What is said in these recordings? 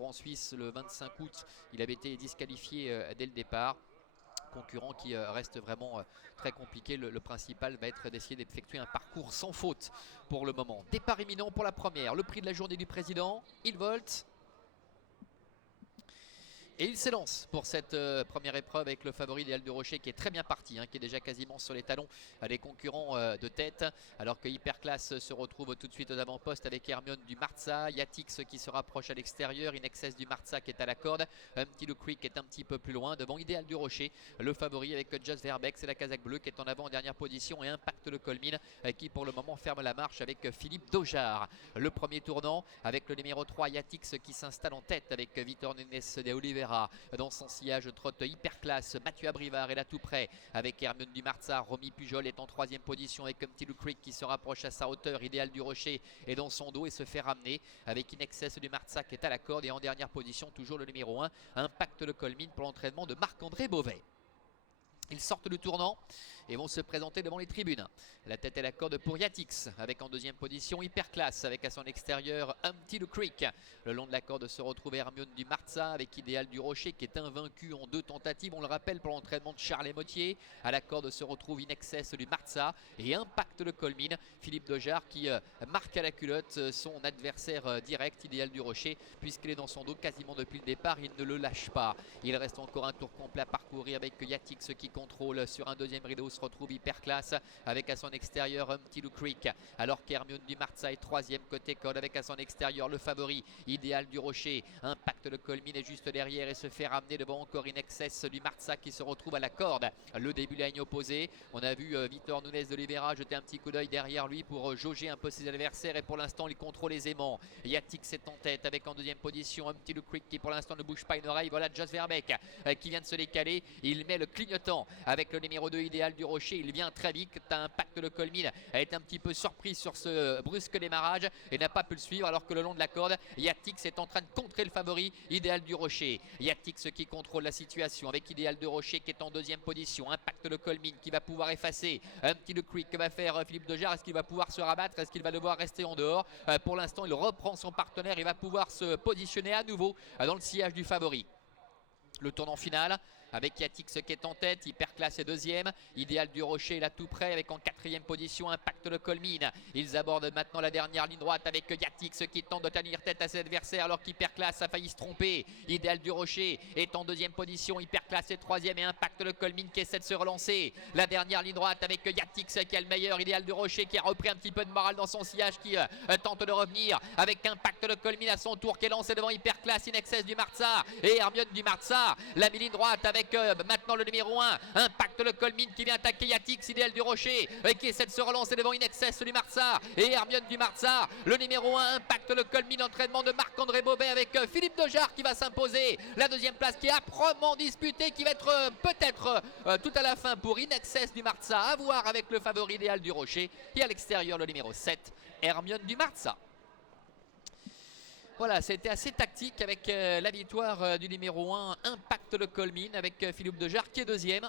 En Suisse le 25 août, il avait été disqualifié dès le départ. Concurrent qui reste vraiment très compliqué. Le principal va être d'essayer d'effectuer un parcours sans faute pour le moment. Départ imminent pour la première. Le prix de la journée du président, il volte. Et il s'élance pour cette première épreuve avec le favori Idéal du Rocher qui est très bien parti, qui est déjà quasiment sur les talons des concurrents de tête. Alors que Hyperclass se retrouve tout de suite aux avant-postes avec Hermione du Marza, Yatix qui se rapproche à l'extérieur, Inexcess du Marza qui est à la corde, Humpty le Creek est un petit peu plus loin devant Idéal du Rocher, le favori avec Just Verbeck, c'est la Kazakh bleue qui est en avant en dernière position et Impact le Colmine qui pour le moment ferme la marche avec Philippe Dojar. Le premier tournant avec le numéro 3 Yatix qui s'installe en tête avec Vitor Nunes de Oliveira. Dans son sillage trotte Hyperclass, Mathieu Abrivard est là tout près avec Hermione du Marza. Romy Pujol est en troisième position avec Humpty le Creek qui se rapproche à sa hauteur. Idéal du Rocher est dans son dos et se fait ramener avec Inexcess du Marza qui est à la corde. Et en dernière position toujours le numéro 1 Impact le Colmine pour l'entraînement de Marc-André Beauvais. Ils sortent du tournant et vont se présenter devant les tribunes. La tête et la corde pour Yatix avec en deuxième position Hyperclass avec à son extérieur Humpty le Creek. Le long de la corde se retrouve Hermione du Marza avec Idéal du Rocher qui est invaincu en 2 tentatives. On le rappelle pour l'entraînement de Charles Motier. À la corde se retrouve Inexcess du Marza et Impact le Colmine. Philippe Dojar qui marque à la culotte son adversaire direct Idéal du Rocher puisqu'il est dans son dos quasiment depuis le départ. Il ne le lâche pas. Il reste encore un tour complet à parcourir avec Yatix qui contrôle sur un deuxième rideau. Se retrouve Hyperclass avec à son extérieur Humpty le Creek alors qu'Hermione du Marza est troisième côté code avec à son extérieur le favori Idéal du Rocher. Impact le Colmine est juste derrière et se fait ramener devant encore Inexcess du Marza qui se retrouve à la corde. Le début de la ligne opposée, on a vu Vitor Nunes de Oliveira jeter un petit coup d'œil derrière lui pour jauger un peu ses adversaires et pour l'instant il contrôle aisément. Yatix est en tête avec en deuxième position Humpty le Creek qui pour l'instant ne bouge pas une oreille. Voilà Just Verbeck qui vient de se décaler, il met le clignotant avec le numéro 2 Idéal du Rocher. Il vient très vite. Impact le Colmine a été un petit peu surpris sur ce brusque démarrage et n'a pas pu le suivre alors que le long de la corde Yatix est en train de contrer le favori Idéal du Rocher. Yatix qui contrôle la situation avec Idéal du Rocher qui est en deuxième position. Impact le Colmine qui va pouvoir effacer Humpty le Creek. Que va faire Philippe Dojar? Est-ce qu'il va pouvoir se rabattre? Est-ce qu'il va devoir rester en dehors? Pour l'instant il reprend son partenaire et va pouvoir se positionner à nouveau dans le sillage du favori. Le tournant final avec Yatix qui est en tête, Hyperclass est deuxième, Idéal du Rocher est là tout près avec en quatrième position Impact le Colmine. Ils abordent maintenant la dernière ligne droite avec Yatix qui tente de tenir tête à ses adversaires alors qu'Hyperclass a failli se tromper. Idéal du Rocher est en deuxième position, Hyperclass est troisième et Impact le Colmine qui essaie de se relancer. La dernière ligne droite avec Yatix qui a le meilleur, Idéal du Rocher qui a repris un petit peu de morale dans son sillage qui tente de revenir avec Impact le Colmine à son tour qui est lancé devant Hyperclass, Inexcess du Marza et Hermione du Marza. La ligne droite avec maintenant le numéro 1 Impact le Colmine qui vient attaquer Yatix, Idéal du Rocher qui essaie de se relancer devant Inexcess du Marza et Hermione du Marza. Le numéro 1 Impact le Colmine, entraînement de Marc-André Beauvais avec Philippe Dojar qui va s'imposer. La deuxième place qui est âprement disputée, qui va être peut-être tout à la fin pour Inexcess du Marza, à voir avec le favori Idéal du Rocher et à l'extérieur le numéro 7 Hermione du Marza. Voilà, c'était assez tactique avec la victoire du numéro 1 Impact le Colmine avec Philippe Dojar qui est deuxième.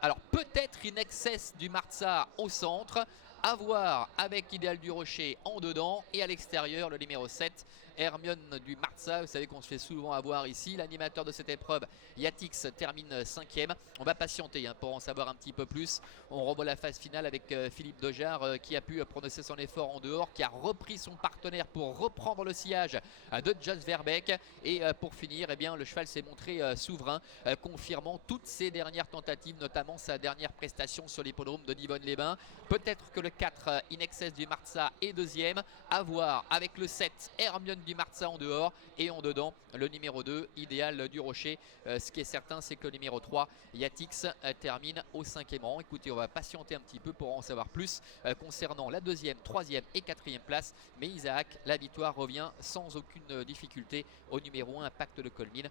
Alors peut-être Inexcess du Marza au centre, à voir avec Idéal du Rocher en dedans et à l'extérieur le numéro 7 Hermione du Marza. Vous savez qu'on se fait souvent avoir ici. L'animateur de cette épreuve Yatix termine 5e. On va patienter pour en savoir un petit peu plus. On revoit la phase finale avec Philippe Dojar qui a pu prononcer son effort en dehors, qui a repris son partenaire pour reprendre le sillage de Just Verbeck et pour finir le cheval s'est montré souverain, confirmant toutes ses dernières tentatives, notamment sa dernière prestation sur l'hippodrome de Divonne-les-Bains. Peut-être que le 4 Inexcess du Marza est deuxième, à voir avec le 7 Hermione du Marza en dehors et en dedans le numéro 2 Idéal du Rocher. Ce qui est certain, c'est que le numéro 3 Yatix termine au 5e rang. Écoutez, on va patienter un petit peu pour en savoir plus concernant la deuxième, troisième et quatrième place, mais Isaac, la victoire revient sans aucune difficulté au numéro 1 Impact le Colmine